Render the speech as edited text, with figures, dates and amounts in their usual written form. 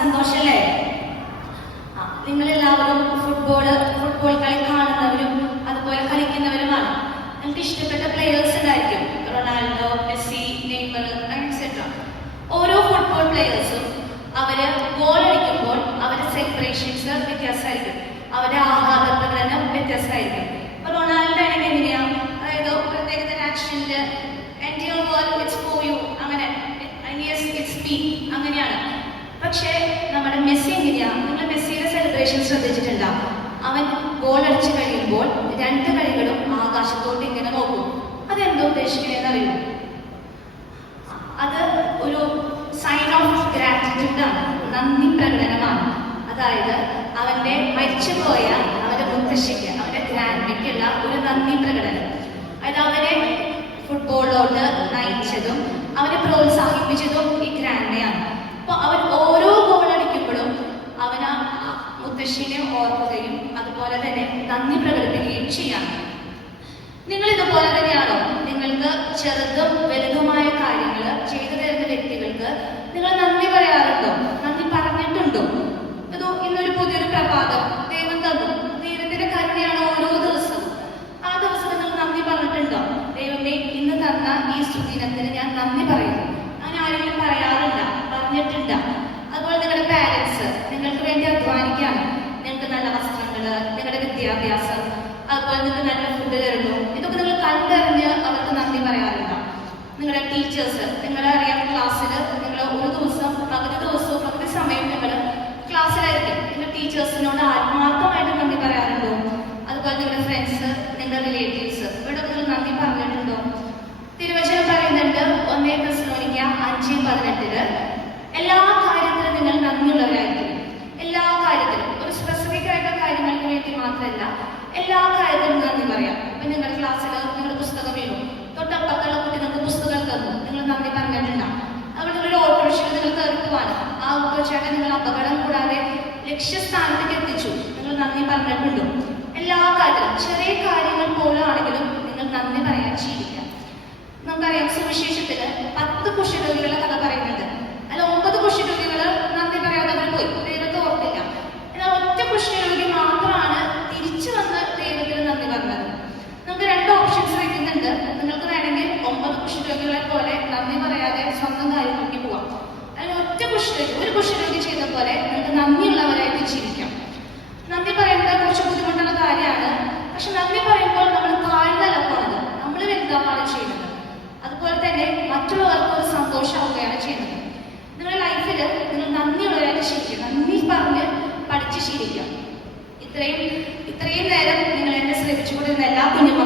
സന്തോഷല്ലേ? നിങ്ങളെല്ലാവരും ഫുട്ബോൾ കളി കാണുന്നവരും അതുപോലെ കളിക്കുന്നവരുമാണ്. നിങ്ങൾക്ക് ഇഷ്ടപ്പെട്ട പ്ലെയേഴ്സ് ഉണ്ടായിരിക്കും. Ronaldo, Messi, Neymar etcetera. ഓരോ ഫുട്ബോൾ പ്ലെയേഴ്സും അവര് ഗോൾ അടിക്കുമ്പോൾ അവരുടെ സെലിബ്രേഷൻസ് വ്യത്യാസമായിരിക്കും, അവരുടെ ആഹ്ലാദ പ്രകടനം വ്യത്യാസമായിരിക്കും. ഇപ്പൊ റൊണാൾഡോ ആണെങ്കിൽ എങ്ങനെയാ, അതായത് പ്രത്യേക ആക്ഷനില് അങ്ങനെ അങ്ങനെയാണ്. പക്ഷേ നമ്മുടെ മെസ്സി എങ്ങനെയാ? നിങ്ങൾ മെസ്സിയുടെ സെലിബ്രേഷൻ ശ്രദ്ധിച്ചിട്ടുണ്ടാവും. അവൻ ഗോൾ അടിച്ചു കഴിയുമ്പോൾ രണ്ട് കൈകളും ആകാശത്തോട്ട് ഇങ്ങനെ നോക്കും. അതെന്തോ ഉദ്ദേശിക്കണേന്ന് അറിയൂ? അത് ഒരു സൈൻ ഓഫ് ഗ്രാറ്റിറ്റ്യൂഡ് ആണ്, നന്ദി പ്രകടനമാണ്. അതായത് അവന്റെ മരിച്ചുപോയ അവന്റെ മുത്തശ്ശിക്ക്, അവന്റെ ഗ്രാൻഡ്മയ്ക്കുള്ള ഒരു നന്ദി പ്രകടനം. അതായത് അവനെ ഫുട്ബോളിലോട്ട് നയിച്ചതും അവനെ പ്രോത്സാഹിപ്പിച്ചതും ഈ ഗ്രാൻഡ്മയാണ്. അപ്പൊ അവൻ ഓരോ ഗോൾ അടിക്കുമ്പോഴും അവൻ ആ മുത്തശ്ശിനെ ഓർക്കുകയും അതുപോലെ തന്നെ നന്ദി പ്രകടിപ്പിക്കുകയും ചെയ്യാണ്. നിങ്ങൾ ഇതുപോലെ തന്നെയാണോ? നിങ്ങൾക്ക് ചെറുതും വലുതുമായ കാര്യങ്ങൾ ചെയ്തു തരുന്ന വ്യക്തികൾക്ക് നിങ്ങൾ നന്ദി പറയാറുണ്ടോ? നന്ദി പറഞ്ഞിട്ടുണ്ടോ? അതോ ഇന്നൊരു പുതിയൊരു പ്രഭാതം ദൈവം തന്നു, ദൈവത്തിന്റെ കരുണയാണ് ഓരോ ദിവസവും, ആ ദിവസം നിങ്ങൾ നന്ദി പറഞ്ഞിട്ടുണ്ടോ? ദൈവമേ, ഇന്ന് തന്ന ഈ സുദിനത്തിന് ഞാൻ നന്ദി പറയുന്നു. അങ്ങനെ ആരെങ്കിലും പറയാറില്ല, പറഞ്ഞിട്ടുണ്ട്. അതുപോലെ നിങ്ങളുടെ പാരന്റ്സ് നിങ്ങൾക്ക് വേണ്ടി അധ്വാനിക്കാണ്, നിങ്ങൾക്ക് നല്ല വസ്ത്രങ്ങള്, നിങ്ങളുടെ വിദ്യാഭ്യാസം, അതുപോലെ നിങ്ങൾക്ക് നല്ല ഫുഡ് തരുന്നു. ഇതൊക്കെ നിങ്ങൾ കണ്ടറിഞ്ഞ് അവർക്ക് നന്ദി പറയാറുണ്ട്. നിങ്ങളുടെ ടീച്ചേഴ്സ്, നിങ്ങളെ അറിയാം, ക്ലാസ്സിൽ നിങ്ങൾ ഒരു ദിവസം പകുതി സമയം നിങ്ങൾ ക്ലാസ്സിലായിരിക്കും. നിങ്ങൾ ടീച്ചേഴ്സിനോട് ആത്മാർത്ഥമായിട്ട് നന്ദി പറയാറുണ്ടോ? അതുപോലെ നിങ്ങളുടെ ഫ്രണ്ട്സ്, നിങ്ങളുടെ റിലേറ്റീവ്സ്, ഇവിടെ നിങ്ങൾ നന്ദി പറഞ്ഞിട്ടുണ്ടോ? തിരുവചനം പറയുന്നുണ്ട് 1 തെസ്സലോനിക്ക 5:18 എല്ലാ കാര്യത്തിലും നിങ്ങൾ നന്ദിയുള്ളവരായിരിക്കും. എല്ലാ കാര്യത്തിലും, ഒരു സ്പെസിഫിക് ആയിട്ടുള്ള കാര്യങ്ങൾക്ക് വേണ്ടി മാത്രമല്ല, എല്ലാ കാര്യത്തിലും നന്ദി പറയാം. ഇപ്പൊ നിങ്ങളുടെ ക്ലാസ്സിൽ നിങ്ങളുടെ പുസ്തകം വീണു, തൊട്ടപ്പുറത്തുള്ള കുട്ടി നിങ്ങൾക്ക് പുസ്തകം തന്നു, നിങ്ങൾ നന്ദി പറഞ്ഞിട്ടുണ്ടാവും. അതുപോലെ നിങ്ങളുടെ ഓട്ടോറിക്ഷയിൽ നിങ്ങൾ കയറുവാണ്, ആ ഓട്ടോറിക്ഷയുടെ നിങ്ങൾ അപകടം കൂടാതെ ലക്ഷ്യസ്ഥാനത്തേക്ക് എത്തിച്ചു, നിങ്ങൾ നന്ദി പറഞ്ഞിട്ടുണ്ടോ? എല്ലാ കാര്യത്തിലും, ചെറിയ കാര്യങ്ങൾ പോലും ആണെങ്കിലും നിങ്ങൾ നന്ദി പറയാൻ ശീലിക്കാം. നമുക്കറിയാം, സുവിശേഷത്തില് 10 കുഷ്ഠരോഗികളുടെ കഥ പറയുന്നുണ്ട്. അല്ല, 9 കുഷ്ഠരോഗികള് നന്ദി പറയാതെ അവർ പോയി, ദൈവത്തെ ഓർത്തില്ല. എന്നാൽ ഒറ്റ കുഷ്ഠരോഗി മാത്രമാണ് തിരിച്ചു വന്ന് ദൈവത്തിന് നന്ദി പറഞ്ഞത്. നമുക്ക് 2 ഓപ്ഷൻസ് വയ്ക്കുന്നുണ്ട്. നിങ്ങൾക്ക് വേണമെങ്കിൽ 9 കുഷ്ഠരോഗികളെ പോലെ നന്ദി പറയാതെ സ്വന്തം കാര്യം നോക്കി പോവാം. അല്ലെങ്കിൽ ഒരു കുഷ്ഠരോഗി ചെയ്ത പോലെ നിങ്ങൾക്ക് നന്ദിയുള്ളവരായിട്ട് ജീവിക്കാം. നന്ദി പറയുന്നത് കുറച്ച് ബുദ്ധിമുട്ടുള്ള കാര്യമാണ്. പക്ഷെ നന്ദി പറയുമ്പോൾ നമ്മൾ താഴ്ന്നല്ല പോണത്, നമ്മൾ വലുതാവാണ് ചെയ്യുന്നത്. അതുപോലെ തന്നെ മറ്റുള്ളവർക്ക് ഒരു സന്തോഷമാവുകയാണ് ചെയ്യുന്നത്. നിങ്ങളുടെ ലൈഫിൽ നിങ്ങൾ നന്ദിയുള്ളവരായിട്ട് ശീലിക്കുക, നന്ദി പറഞ്ഞ് പഠിച്ച് ശീലിക്കുക. ഇത്രയും നേരം നിങ്ങൾ എന്നെ ശ്രമിച്ചുകൊണ്ടിരുന്ന എല്ലാ കുഞ്ഞുമക്കളും